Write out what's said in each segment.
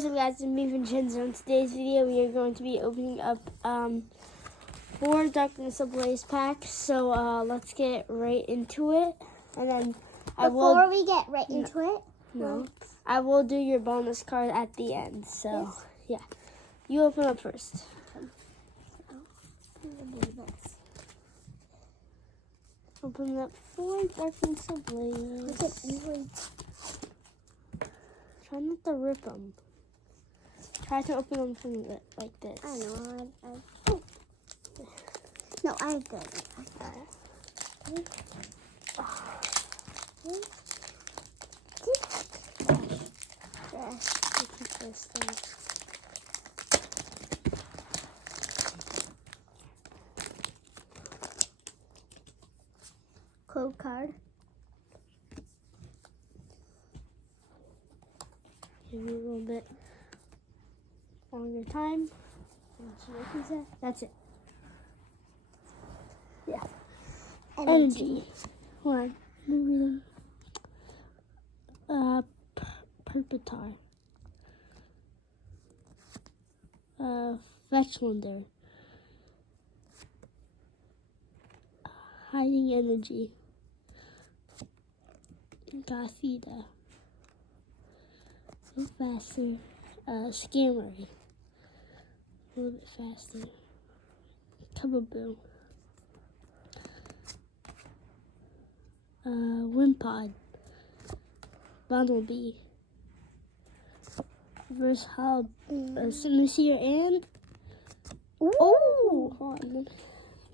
What's up, guys? It's me, Vincenzo. In today's video, we are going to be opening up 4 Darkness Ablaze packs. So let's get right into it. And then Before we get right into it, I will do your bonus card at the end. So yeah, you open up first. Open up 4 Darkness Ablaze. Try not to rip them. Try to open them from like this. I know. No, I've done it. Code card. Give me a little bit longer time. That's it. Yeah. Energy. Hold on. Perpetar. Fetchlander. Hiding Energy. Gothita. A little faster. Scammery. A little bit faster. Cubaboo. Wimpod. Bumblebee. Versatile Sinister and hold on.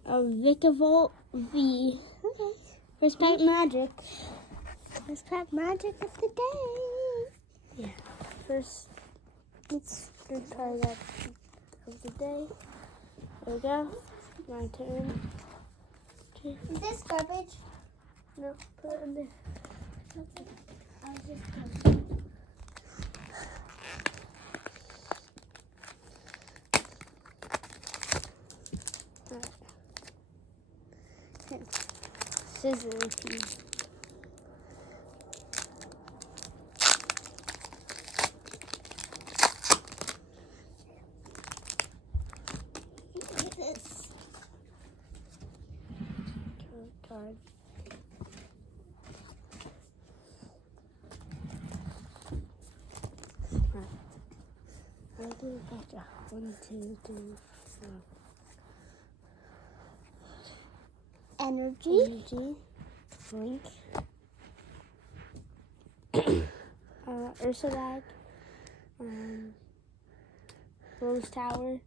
Vikavolt V. Okay. First pack magic. First pack magic of the day. Yeah. First, let's try that of the day. There we go. My turn. Is this garbage? No, put it in there. I was just Scissor key. this. Card. I'll do it better. 1, 2, 3, 4. Energy. Blink. Ursalag. Rose Tower.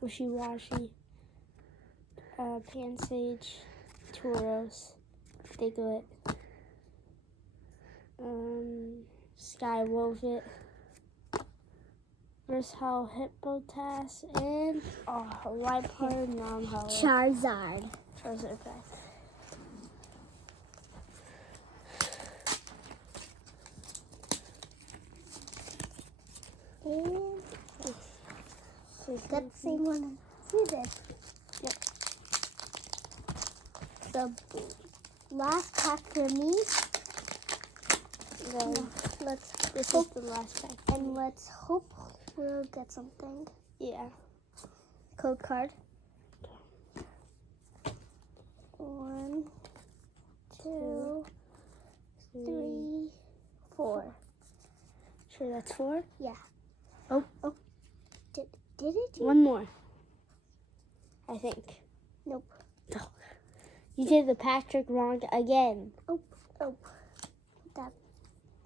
Wishy Washy. Pansage. Tauros. Diglett. Skywolvet. Versatile Hippotas. And Liepard non-hollow. Charizard. Charizard pack. And let's see one. See this. Yep. The last pack for me. This is the last pack. And let's hope we'll get something. Yeah. Code card. 1, 2, 3, 4. Sure, that's 4. Yeah. Oh. Did it? One more. I think. Nope. No. You did the pack trick wrong again. Oh. That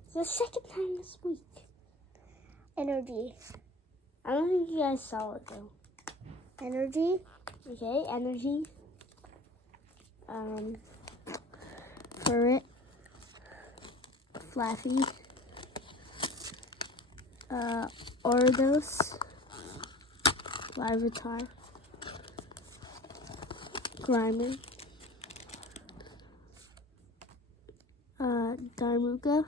It's the second time this week. energy. I don't think you guys saw it though. Energy. Okay, energy. Turret. Flaffy. Ordos. Larvitar. Grimer. Darmuka.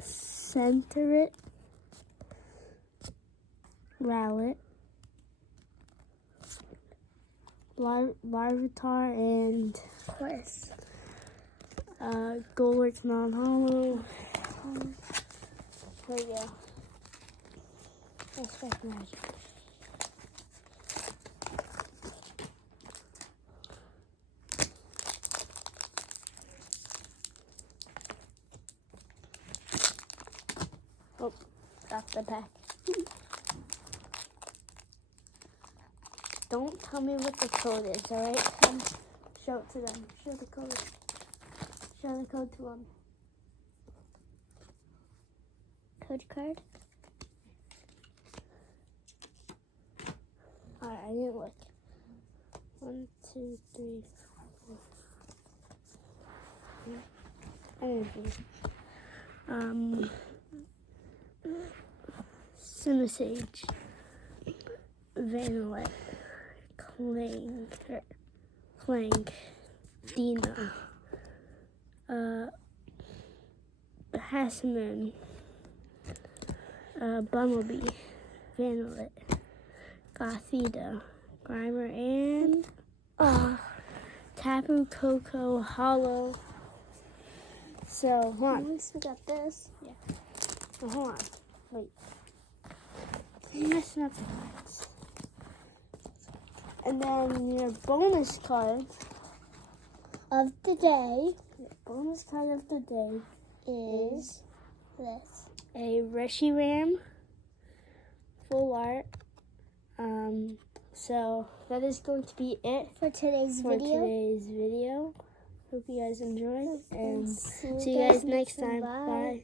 Centeret. Rowlet. Larvitar and Chris. Goldworks non-hollow. There we go. That's Spark Magic. Oh, got the pack. Don't tell me what the code is, alright? Show it to them. Show the code. Show the code to them. Code card. Alright, I didn't look. 1, 2, 3, 4. Energy. Simisage. Vanillite. Clank. Dina. Hassaman. Bumblebee. Vanillite. Gothita. Grimer and Tapu Koko Hollow. So, hold on. Once we got this. Yeah. Oh, hold on. Wait. You're messing up the cards. And then your bonus card Of the day bonus card of the day is this. a Reshiram full art. So that is going to be it For today's for video. today's video. Hope you guys enjoyed and See see you guys next time. Bye.